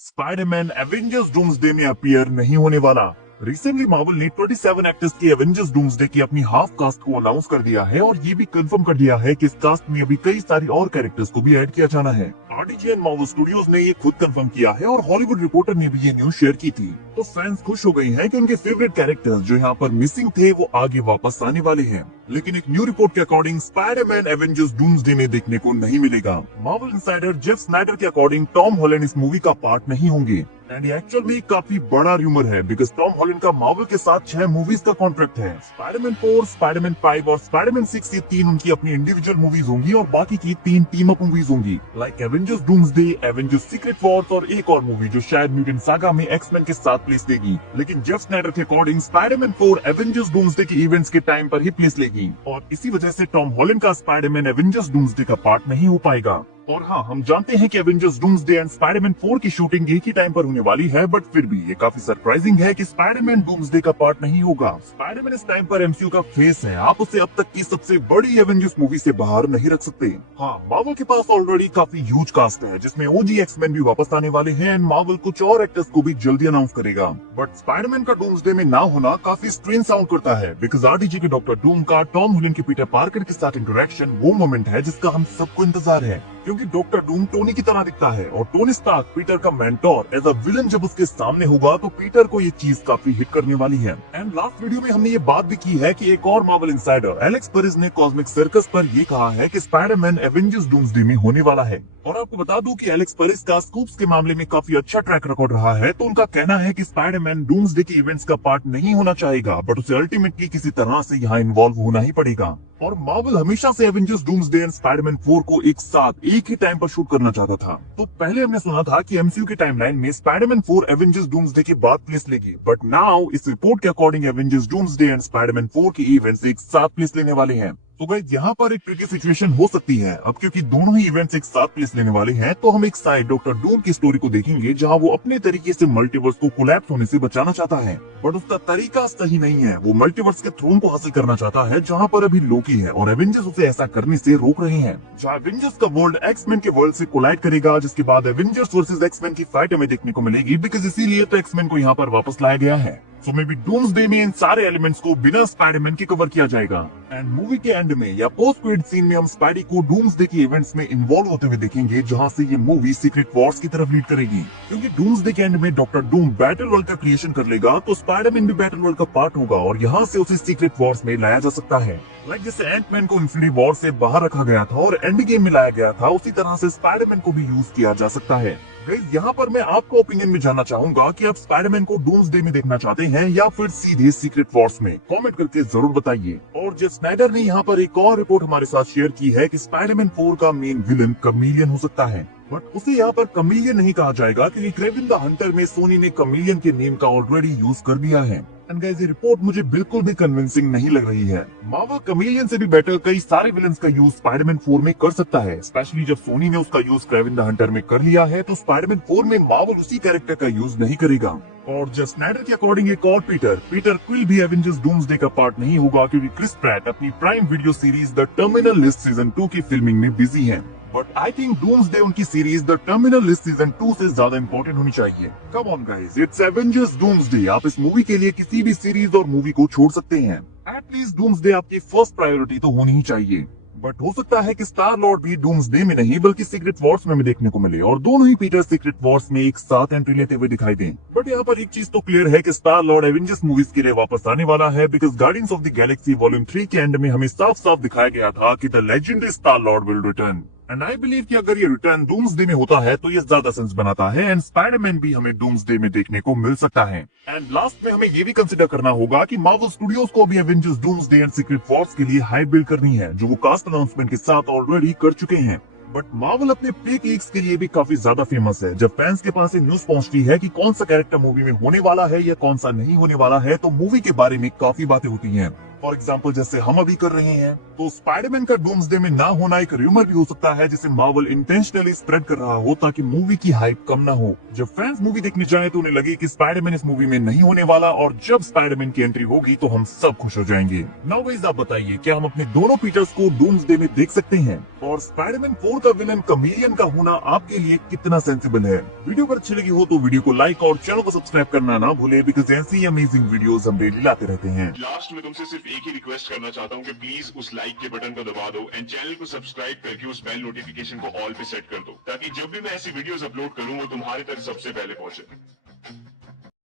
Spiderman Avengers doomsday में appear नहीं होने वाला। रिसेंटली मार्वल ने 27 एक्टर्स की एवेंजर्स डूम्सडे की अपनी हाफ कास्ट को अनाउंस कर दिया है और ये भी कंफर्म कर दिया है कि इस कास्ट में अभी कई सारी और कैरेक्टर्स को भी ऐड किया जाना है। आरडीजे एंड मार्वल स्टूडियोज ने ये खुद कंफर्म किया है और हॉलीवुड रिपोर्टर ने भी ये न्यूज शेयर की थी। तो फैंस खुश हो गए हैं कि उनके फेवरेट कैरेक्टर्स जो यहाँ पर मिसिंग थे वो आगे वापस आने वाले हैं। लेकिन एक न्यू रिपोर्ट के अकॉर्डिंग स्पाइडरमैन एवेंजर्स डूम्सडे में देखने को नहीं मिलेगा। मार्वल इनसाइडर जेफ स्नाइडर के अकॉर्डिंग टॉम हॉलैंड इस मूवी का पार्ट नहीं होंगे। एंड ये एक्चुअल में काफी बड़ा रूमर है बिकॉज टॉम हॉलैंड का मार्वल के साथ 6 मूवीज का कॉन्ट्रैक्ट है। स्पाइडरमैन 4, स्पाइडरमैन 5 और स्पाइडरमैन 6 ये 3 उनकी अपनी इंडिविजुअल मूवीज होंगी और बाकी की 3 टीम अप मूवीज होंगी like Avengers doomsday, Avengers secret Wars और एक और मूवी जो शायद म्यूटेंट सागा में एक्समैन के साथ प्लेस लेगी। लेकिन जेफ स्नाइडर के अकॉर्डिंग स्पाइडरमैन 4 एवेंजर्स डूम्सडे के इवेंट्स के टाइम पर ही प्लेस लेगी और इसी वजह से टॉम हॉलैंड का स्पाइडरमैन एवेंजर्स डूम्सडे का पार्ट नहीं हो पाएगा। और हाँ, हम जानते हैं कि एवेंजर्स डूम्सडे एंड स्पाइडरमैन 4 की शूटिंग एक ही टाइम पर होने वाली है, बट फिर भी ये काफी सरप्राइजिंग है कि स्पाइडरमैन डूम्सडे का पार्ट नहीं होगा। स्पाइडरमैन इस टाइम पर एमसीयू का फेस है, आप उसे अब तक की सबसे बड़ी एवेंजर्स मूवी से बाहर नहीं रख सकते। हाँ, मार्वल के पास ऑलरेडी काफी ह्यूज कास्ट है जिसमें ओजी एक्समैन भी वापस आने वाले हैं एंड मार्वल कुछ और एक्टर्स को भी जल्दी अनाउंस करेगा। बट स्पाइडरमैन का डूम्सडे में ना होना काफी स्ट्रेंज साउंड करता है बिकॉज आरडीजे के डॉक्टर डूम का टॉम हॉलैंड के पीटर पार्कर के साथ इंटरेक्शन वो मोमेंट है जिसका हम सबको इंतजार है, क्योंकि डॉक्टर डूम टोनी की तरह दिखता है और टोनी स्टार्क पीटर का मेंटोर एज अ विलन जब उसके सामने होगा तो पीटर को ये चीज काफी हिट करने वाली है। एंड लास्ट वीडियो में हमने ये बात भी की है कि एक और मार्वल इनसाइडर एलेक्स पेरिस ने कॉस्मिक सर्कस पर ये कहा है कि स्पाइडरमैन एवेंजर्स डूम्सडे में होने वाला है। और आपको बता दूं कि एलेक्स पेरिस का स्कूप्स के मामले में काफी अच्छा ट्रैक रिकॉर्ड रहा है, तो उनका कहना है कि स्पाइडरमैन डूम्सडे के इवेंट्स का पार्ट नहीं होना चाहेगा बट उसे अल्टीमेटली किसी तरह से यहाँ इन्वॉल्व होना ही पड़ेगा। और मार्वल हमेशा से एवेंजर्स डूम्सडे एंड स्पाइडरमैन 4 को एक साथ एक ही टाइम पर शूट करना चाहता था। तो पहले हमने सुना था कि एमसीयू के टाइमलाइन में स्पाइडरमैन 4 एवेंजर्स डूम्सडे के बाद प्लेस लेगी, बट नाउ इस रिपोर्ट के according Avengers doomsday and Spiderman 4 के इवेंट्स एक साथ प्लेस लेने वाले हैं। तो गाइस यहाँ पर एक ट्रिकी सिचुएशन हो सकती है अब, क्योंकि दोनों ही इवेंट्स एक साथ प्लेस लेने वाले हैं तो हम एक साइड डॉक्टर डूम की स्टोरी को देखेंगे जहाँ वो अपने तरीके से मल्टीवर्स को कोलैप्स होने से बचाना चाहता है, बट उसका तरीका सही नहीं है। वो मल्टीवर्स के थ्रोन को हासिल करना चाहता है जहाँ पर अभी लोकी है और एवेंजर्स उसे ऐसा करने से रोक रहे हैं। जहाँ एवेंजर्स का वर्ल्ड एक्समैन के वर्ल्ड से कोलाइड करेगा, जिसके बाद एवेंजर्स वर्सेस एक्समैन की फाइट हमें देखने को मिलेगी बिकॉज इसीलिए तो एक्समैन को यहाँ पर वापस लाया गया है। सो मे बी डूम्सडे में इन सारे एलिमेंट्स को बिना स्पाइडरमैन के कवर किया जाएगा एंड मूवी के एंड में या पोस्ट क्रेडिट सीन में हम स्पाइडी को डूम्सडे के इवेंट्स में इन्वॉल्व होते हुए देखेंगे, जहां से ये मूवी सीक्रेट वॉर्स की तरफ लीड करेगी। क्योंकि डूम्सडे के एंड में डॉक्टर डूम बैटल वर्ल्ड का क्रिएशन कर लेगा तो स्पाइडरमैन भी बैटल वर्ल्ड का पार्ट होगा और यहाँ से उसे सीक्रेट वॉर्स में लाया जा सकता है। लाइक जैसे एंटमैन को इन्फिनिटी वॉर से बाहर रखा गया था और एंड गेम में लाया गया था, उसी तरह से स्पाइडरमैन को भी यूज किया जा सकता है। यहाँ पर मैं आपको ओपिनियन में जानना चाहूंगा कि आप स्पाइडरमैन को डूम्सडे में देखना चाहते हैं या फिर सीधे सीक्रेट वॉर्स में, कमेंट करके जरूर बताइए। और जेफ स्नाइडर ने यहाँ पर एक और रिपोर्ट हमारे साथ शेयर की है कि स्पाइडरमैन 4 का मेन विलन कमीलियन हो सकता है, बट उसे यहाँ पर कमीलियन नहीं कहा जाएगा क्योंकि क्रेविन द हंटर में सोनी ने कमीलियन के नेम का ऑलरेडी यूज कर दिया है। एंड गाइस, ये रिपोर्ट मुझे बिल्कुल भी कन्विंसिंग नहीं लग रही है। मार्वल कमीलियन से भी बेटर कई सारे विलन्स का यूज स्पाइडरमैन 4 में कर सकता है, स्पेशली जब सोनी ने उसका यूज क्रेविन द हंटर में कर लिया है तो स्पाइडरमैन 4 में मार्वल उसी कैरेक्टर का यूज नहीं करेगा। और जेफ स्नाइडर के अकॉर्डिंग एक और पीटर क्विल भी एवेंजर्स डूम्सडे का पार्ट नहीं होगा क्योंकि क्रिस प्रैट अपनी prime video series the terminal list season 2 की फिल्मिंग में बिजी है। बट आई थिंक डूम्सडे उनकी series the terminal list season 2 से ज्यादा इंपॉर्टेंट होनी चाहिए। Come on guys, it's Avengers doomsday. आप इस मूवी के लिए किसी भी सीरीज और मूवी को छोड़ सकते हैं, एटलीस्ट डूम्सडे आपकी फर्स्ट प्रायोरिटी तो होनी ही चाहिए। बट हो सकता है कि स्टार लॉर्ड भी डूम्सडे में नहीं बल्कि सीक्रेट वॉर्स में देखने को मिले और दोनों ही पीटर सीक्रेट वॉर्स में एक साथ एंट्री लेते हुए दिखाई दें। बट यहाँ पर एक चीज तो क्लियर है कि स्टार लॉर्ड एवेंजर्स मूवीज के लिए वापस आने वाला है because guardians of the Galaxy volume 3 के एंड में हमें साफ साफ दिखाया गया था कि the legendary star Lord will return. And I believe कि अगर ये रिटर्न डूम्सडे में होता है तो ये ज्यादा सेंस बनाता है एंड स्पाइडरमैन भी हमें डूम्सडे में देखने को मिल सकता है। एंड लास्ट में हमें ये भी कंसिडर करना होगा कि मार्वल स्टूडियोज को भी Avengers doomsday and secret Wars के लिए हाइप बिल्ड करनी है, जो वो कास्ट अनाउंसमेंट के साथ ऑलरेडी कर चुके हैं। बट मार्वल अपने प्ले केक्स के लिए भी काफी ज्यादा फेमस है। जब फैंस के पास ये न्यूज पहुंचती है कि कौन सा कैरेक्टर मूवी में होने वाला है या कौन सा नहीं होने वाला है तो मूवी के बारे में काफी बातें होती हैं। फॉर एग्जाम्पल जैसे हम अभी कर रहे हैं। तो स्पाइडरमैन का डूम्सडे में ना होना एक र्यूमर भी हो सकता है जिसे मार्वल इंटेंशनली स्प्रेड कर रहा हो ताकि मूवी की हाइप कम ना हो। जब फैंस मूवी देखने जाए तो उन्हें लगे कि स्पाइडरमैन इस मूवी में नहीं होने वाला, और जब स्पाइडरमैन की एंट्री होगी तो हम सब खुश हो जाएंगे। नाउ गाइस आप बताइए, क्या हम अपने दोनों पीटर्स को डूम्सडे में देख सकते हैं? और स्पाइडरमैन 4 का विलन कमेलियन का होना आपके लिए कितना सेंसिबल है? वीडियो पर अच्छी लगी हो तो वीडियो को लाइक और चैनल को सब्सक्राइब करना ना भूले, बिकॉज ऐसी अमेजिंग वीडियोस हम डेली लाते रहते हैं। लास्ट में तुमसे सिर्फ एक ही रिक्वेस्ट करना चाहता हूँ कि प्लीज उस लाइक के बटन को दबा दो एंड चैनल को सब्सक्राइब करके उस बेल नोटिफिकेशन को ऑल पे सेट कर दो, ताकि जब भी मैं ऐसी वीडियोस अपलोड करूँ वो तुम्हारे तक सबसे पहले पहुंचे।